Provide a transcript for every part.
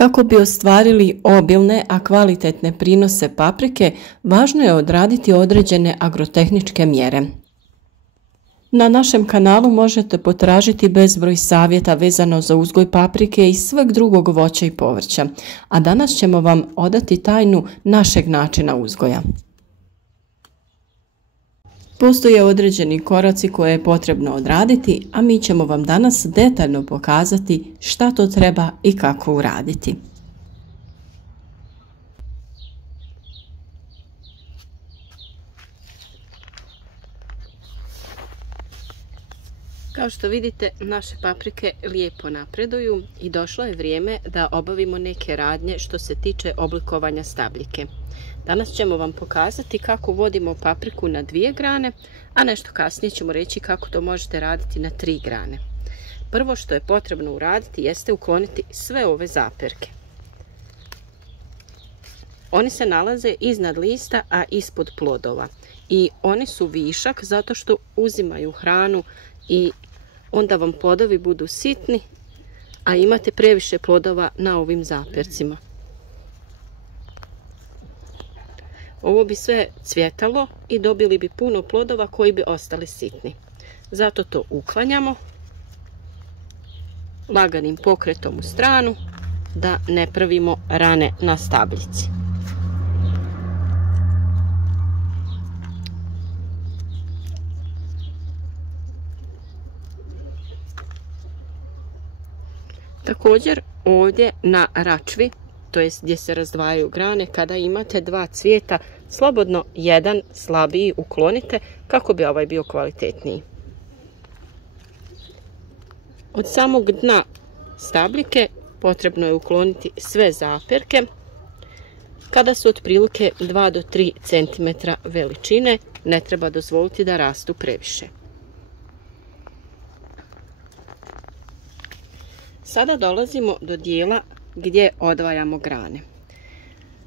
Kako bi ostvarili obilne, a kvalitetne prinose paprike, važno je odraditi određene agrotehničke mjere. Na našem kanalu možete potražiti bezbroj savjeta vezano za uzgoj paprike i sveg drugog voća i povrća, a danas ćemo vam odati tajnu našeg načina uzgoja. Postoje određeni koraci koje je potrebno odraditi, a mi ćemo vam danas detaljno pokazati šta to treba i kako uraditi. Kao što vidite, naše paprike lijepo napreduju i došlo je vrijeme da obavimo neke radnje što se tiče oblikovanja stabljike. Danas ćemo vam pokazati kako vodimo papriku na 2 grane, a nešto kasnije ćemo reći kako to možete raditi na 3 grane. Prvo što je potrebno uraditi jeste ukloniti sve ove zaperke. Oni se nalaze iznad lista, a ispod plodova. I oni su višak zato što uzimaju hranu i onda vam plodovi budu sitni, a imate previše plodova na ovim zapercima. Ovo bi sve cvjetalo i dobili bi puno plodova koji bi ostali sitni. Zato to uklanjamo laganim pokretom u stranu da ne pravimo rane na stabljici. Također ovdje na račvi, to jest gdje se razdvajaju grane, kada imate 2 cvijeta, slobodno jedan slabiji uklonite kako bi ovaj bio kvalitetniji. Od samog dna stabljike potrebno je ukloniti sve zaperke. Kada su otprilike 2 do 3 cm veličine, ne treba dozvoliti da rastu previše. Sada dolazimo do dijela gdje odvajamo grane.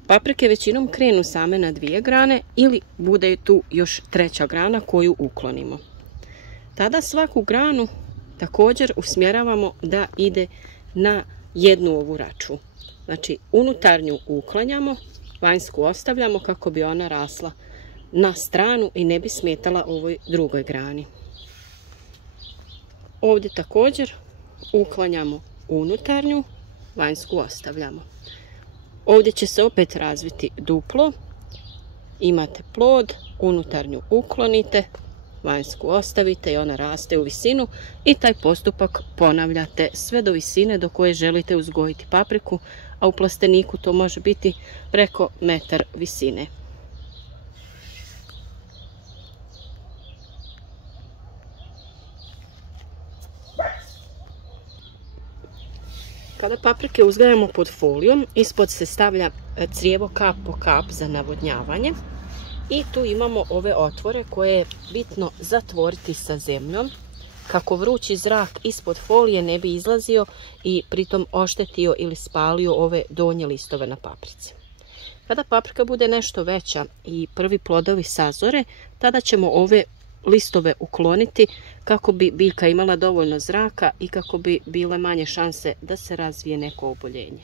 Paprike većinom krenu same na 2 grane ili bude tu još 3. grana koju uklonimo. Tada svaku granu također usmjeravamo da ide na jednu ovu račvu. Znači unutarnju uklanjamo, vanjsku ostavljamo kako bi ona rasla na stranu i ne bi smetala ovoj drugoj grani. Ovdje također uklanjamo unutarnju, vanjsku ostavljamo. Ovdje će se opet razviti duplo. Imate plod, unutarnju uklonite, vanjsku ostavite i ona raste u visinu i taj postupak ponavljate sve do visine do koje želite uzgojiti papriku, a u plasteniku to može biti preko 1 metar visine. Kada paprike uzgajamo pod folijom, ispod se stavlja crijevo kap po kap za navodnjavanje i tu imamo ove otvore koje je bitno zatvoriti sa zemljom kako vrući zrak ispod folije ne bi izlazio i pritom oštetio ili spalio ove donje listove na paprici. Kada paprika bude nešto veća i prvi plodovi sazore, tada ćemo ove listove ukloniti kako bi biljka imala dovoljno zraka i kako bi bile manje šanse da se razvije neko oboljenje.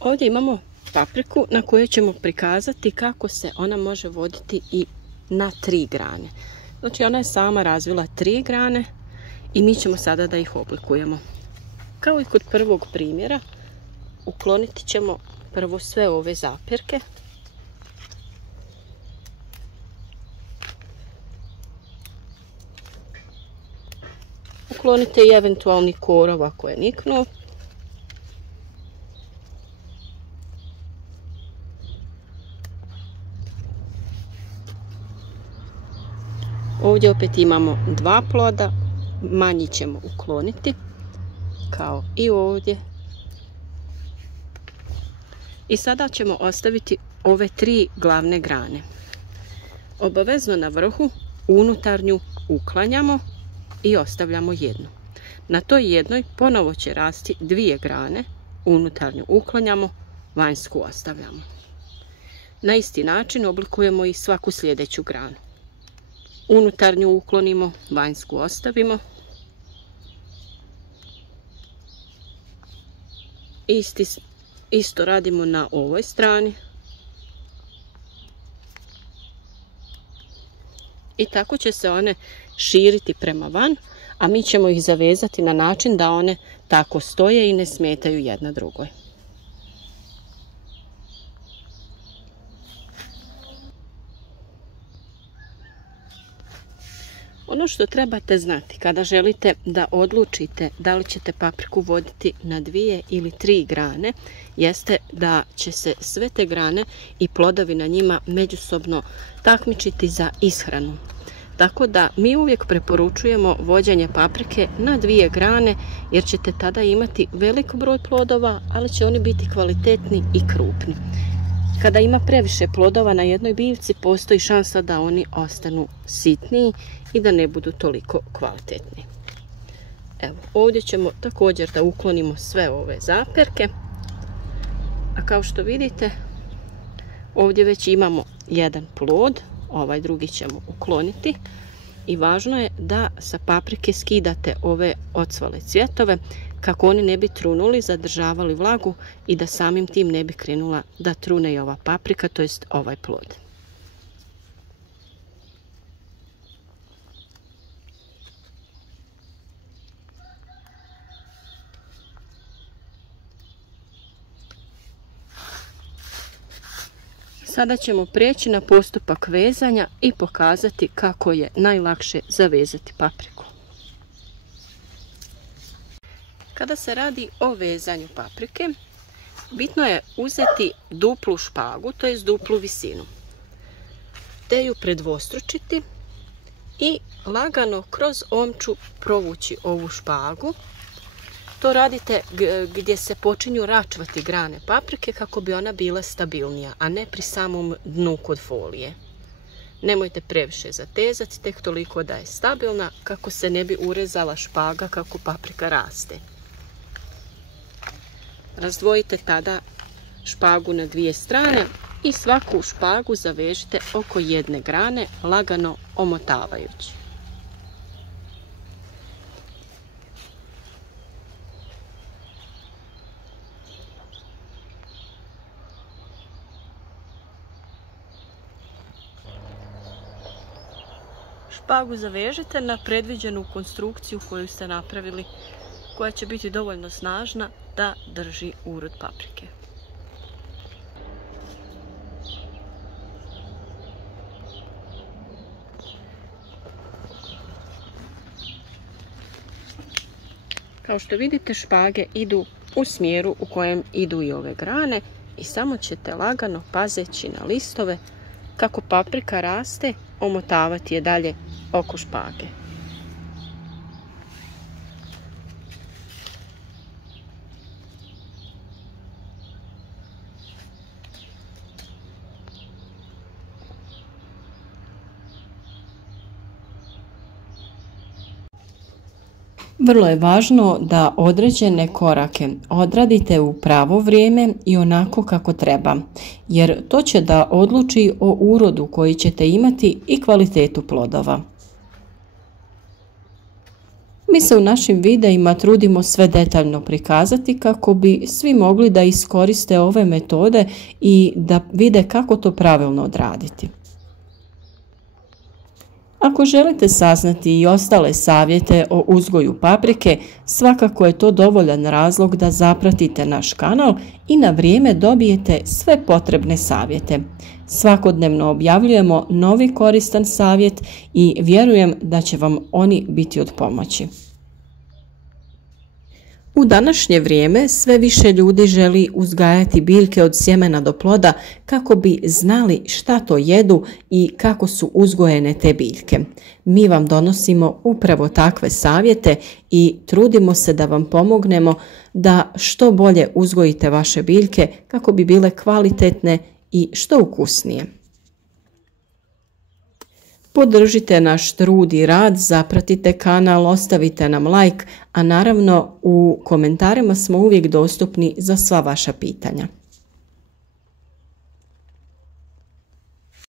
Ovdje imamo papriku na kojoj ćemo prikazati kako se ona može voditi i na 3 grane. Znači ona je sama razvila 3 grane i mi ćemo sada da ih oblikujemo. Kao i kod prvog primjera, ukloniti ćemo prvo sve ove zaperke. Uklonite i eventualni korov ako je niknuo. Ovdje opet imamo 2 ploda, manji ćemo ukloniti, kao i ovdje. I sada ćemo ostaviti ove 3 glavne grane. Obavezno na vrhu unutarnju uklanjamo i ostavljamo jednu. Na toj jednoj ponovo će rasti 2 grane unutarnju uklanjamo, vanjsku ostavljamo. Na isti način oblikujemo i svaku sljedeću granu. Unutarnju uklonimo, vanjsku ostavimo. Isto radimo na ovoj strani. I tako će se one širiti prema van, a mi ćemo ih zavezati na način da one tako stoje i ne smetaju jedna drugoj. Ono što trebate znati kada želite da odlučite da li ćete papriku voditi na 2 ili 3 grane, jeste da će se sve te grane i plodovi na njima međusobno takmičiti za ishranu. Tako da mi uvijek preporučujemo vođenje paprike na 2 grane, jer ćete tada imati velik broj plodova, ali će oni biti kvalitetni i krupni. Kada ima previše plodova na jednoj biljci, postoji šansa da oni ostanu sitniji i da ne budu toliko kvalitetni. Evo, ovdje ćemo također da uklonimo sve ove zaperke. A kao što vidite, ovdje već imamo jedan plod, ovaj drugi ćemo ukloniti. I važno je da sa paprike skidate ove ocvale cvjetove kako oni ne bi trunuli, zadržavali vlagu i da samim tim ne bi krenula da trune i ova paprika, to jest ovaj plod. Sada ćemo prijeći na postupak vezanja i pokazati kako je najlakše zavezati papriku. Kada se radi o vezanju paprike, bitno je uzeti duplu špagu, to jest duplu visinu, te ju predvostručiti i lagano kroz omču provući ovu špagu. To radite gdje se počinju račvati grane paprike kako bi ona bila stabilnija, a ne pri samom dnu kod folije. Nemojte previše zatezati, tek toliko da je stabilna kako se ne bi urezala špaga kako paprika raste. Razdvojite tada špagu na 2 strane i svaku špagu zavežite oko jedne grane, lagano omotavajući. Špagu zavežite na predviđenu konstrukciju koju ste napravili, koja će biti dovoljno snažna da drži urod paprike. Kao što vidite, špage idu u smjeru u kojem idu i ove grane i samo ćete lagano, pazeći na listove kako paprika raste, omotavati je dalje oko špage. Vrlo je važno da određene korake odradite u pravo vrijeme i onako kako treba, jer to će da odluči o urodu koji ćete imati i kvalitetu plodova. Mi se u našim videima trudimo sve detaljno prikazati kako bi svi mogli da iskoriste ove metode i da vide kako to pravilno odraditi. Ako želite saznati i ostale savjete o uzgoju paprike, svakako je to dovoljan razlog da zapratite naš kanal i na vrijeme dobijete sve potrebne savjete. Svakodnevno objavljujemo novi koristan savjet i vjerujem da će vam oni biti od pomoći. U današnje vrijeme sve više ljudi želi uzgajati biljke od sjemena do ploda kako bi znali šta to jedu i kako su uzgojene te biljke. Mi vam donosimo upravo takve savjete i trudimo se da vam pomognemo da što bolje uzgojite vaše biljke kako bi bile kvalitetne i što ukusnije. Podržite naš trud i rad, zapratite kanal, ostavite nam like, a naravno u komentarima smo uvijek dostupni za sva vaša pitanja.